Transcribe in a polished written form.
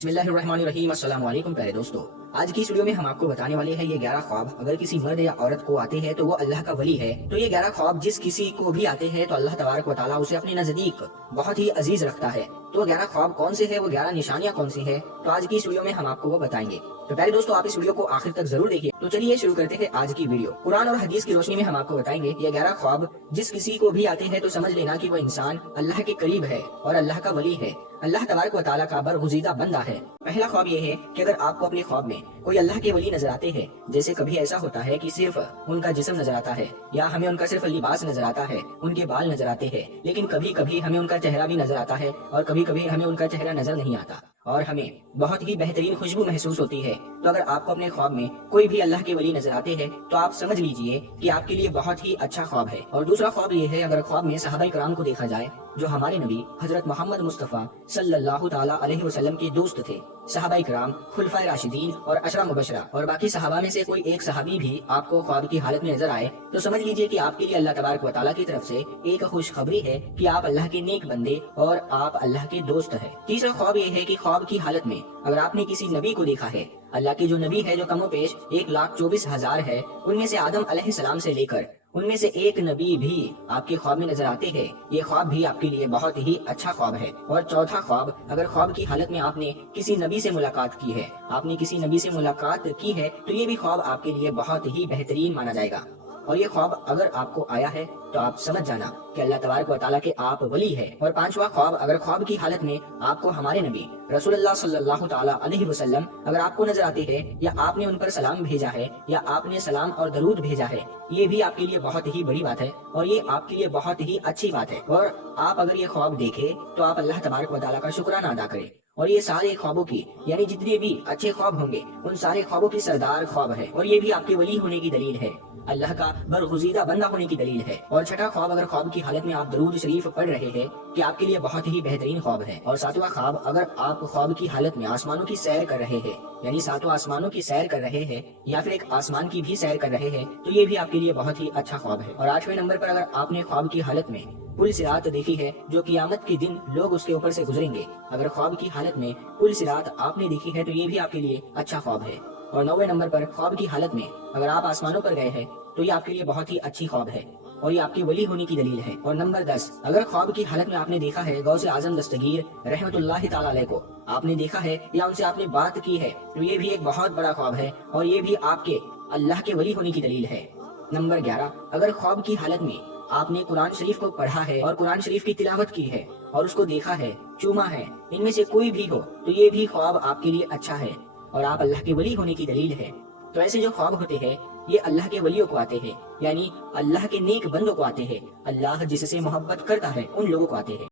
बिस्मिल्लाहिर्रहमानिर्रहीम। अस्सलाम वालेकुम प्यारे दोस्तों, आज की इस वीडियो में हम आपको बताने वाले हैं ये 11 ख्वाब अगर किसी मर्द या औरत को आते हैं तो वो अल्लाह का वली है। तो ये 11 ख्वाब जिस किसी को भी आते हैं तो अल्लाह तबारक व तआला उसे अपने नजदीक बहुत ही अजीज रखता है। तो 11 ख्वाब कौन से है, वो 11 निशानियां कौन सी है, तो आज की इस वीडियो में हम आपको वो बताएंगे। तो प्यारे दोस्तों, आप इस वीडियो को आखिर तक जरूर देखिए। तो चलिए शुरू करते हैं आज की वीडियो। कुरान और हदीस की रोशनी में हम आपको बताएंगे ये 11 ख्वाब जिस किसी को भी आते हैं तो समझ लेना कि वो इंसान अल्लाह के करीब है और अल्लाह का वली है, अल्लाह तबारक व तआला का बरगुज़ीदा बंदा है। पहला ख्वाब ये है कि अगर आपको अपने ख्वाब में कोई अल्लाह के वली नजर आते हैं, जैसे कभी ऐसा होता है कि सिर्फ उनका जिस्म नजर आता है या हमें उनका सिर्फ लिबास नजर आता है, उनके बाल नजर आते हैं, लेकिन कभी कभी हमें उनका चेहरा भी नजर आता है और कभी कभी हमें उनका चेहरा नजर नहीं आता और हमें बहुत ही बेहतरीन खुशबू महसूस होती है। तो अगर आपको अपने ख्वाब में कोई भी अल्लाह के वली नजर आते हैं तो आप समझ लीजिए कि आपके लिए बहुत ही अच्छा ख्वाब है। और दूसरा ख्वाब ये है, अगर ख्वाब में सहाबाए किराम को देखा जाए जो हमारे नबी हजरत मोहम्मद मुस्तफ़ा सल्लल्लाहु ताला अलैहि वसल्लम के दोस्त थे। सहाबाए किराम, खुलफाए राशिदीन और अशरा मुबशरा और बाकी सहाबा में से कोई एक सहाबी भी आपको ख्वाब की हालत में नजर आए तो समझ लीजिए कि आपके लिए अल्लाह तबारक व तआला की तरफ से एक खुशखबरी है कि आप अल्लाह के नेक बंदे और आप अल्लाह के दोस्त हैं। तीसरा ख्वाब ये है कि ख्वाब की हालत में अगर आपने किसी नबी को देखा है, अल्लाह के जो नबी है जो कमोपेश 1,24,000 है, उनमें से आदम अलैहिस्सलाम से लेकर उनमें से एक नबी भी आपके ख्वाब में नजर आते हैं, ये ख्वाब भी आपके लिए बहुत ही अच्छा ख्वाब है। और चौथा ख्वाब, अगर ख्वाब की हालत में आपने किसी नबी से मुलाकात की है, आपने किसी नबी से मुलाकात की है, तो ये भी ख्वाब आपके लिए बहुत ही बेहतरीन माना जाएगा। और ये ख्वाब अगर आपको आया है तो आप समझ जाना कि अल्लाह तबारक व तआला के आप वली है। और पांचवा ख्वाब, अगर ख्वाब की हालत में आपको हमारे नबी रसूलुल्लाह सल्लल्लाहु ताला अलैहि वसल्लम अगर आपको नजर आते हैं या आपने उन पर सलाम भेजा है या आपने सलाम और दरूद भेजा है, ये भी आपके लिए बहुत ही बड़ी बात है और ये आपके लिए बहुत ही अच्छी बात है। और आप अगर ये ख्वाब देखे तो आप अल्लाह तबारक व तआला का शुक्राना अदा करें। और ये सारे ख्वाबों की यानी जितने भी अच्छे ख्वाब होंगे उन सारे ख्वाबों की सरदार ख्वाब है और ये भी आपके वली होने की दलील है, अल्लाह का बरगुज़ीदा बंदा होने की दलील है। और छठा ख्वाब, अगर ख्वाब की हालत में आप दरूद शरीफ पढ़ रहे हैं कि आपके लिए बहुत ही बेहतरीन ख्वाब है। और सातवां ख्वाब, अगर आप ख्वाब की हालत में आसमानों की सैर कर रहे हैं यानी सातों आसमानों की सैर कर रहे हैं या फिर एक आसमान की भी सैर कर रहे हैं, तो ये भी आपके लिए बहुत ही अच्छा ख्वाब है। और आठवें नंबर पर, अगर आपने ख्वाब की हालत में पुल सिरात देखी है जो कियामत के दिन लोग उसके ऊपर से गुजरेंगे, अगर ख्वाब की हालत में पुल सिरात आपने देखी है तो ये भी आपके लिए अच्छा ख्वाब है। और 9वें नंबर पर, ख्वाब की हालत में अगर आप आसमानों पर गए हैं तो ये आपके लिए बहुत ही अच्छी ख्वाब है और ये आपके वली होने की दलील है। और नंबर 10, अगर ख्वाब की हालत में आपने देखा है गौसे आजम दस्तगीर रहमतुल्लाहि ताला अलैह को, आपने देखा है या उनसे आपने बात की है, तो ये भी एक बहुत बड़ा ख्वाब है और ये भी आपके अल्लाह के वली होने की दलील है। नंबर 11, अगर ख्वाब की हालत में आपने कुरान शरीफ को पढ़ा है और कुरान शरीफ की तिलावत की है और उसको देखा है, चूमा है, इनमें से कोई भी हो तो ये भी ख्वाब आपके लिए अच्छा है और आप अल्लाह के वली होने की दलील है। तो ऐसे जो ख्वाब होते हैं ये अल्लाह के वलियों को आते हैं, यानी अल्लाह के नेक बंदों को आते हैं, अल्लाह जिससे मोहब्बत करता है उन लोगों को आते हैं।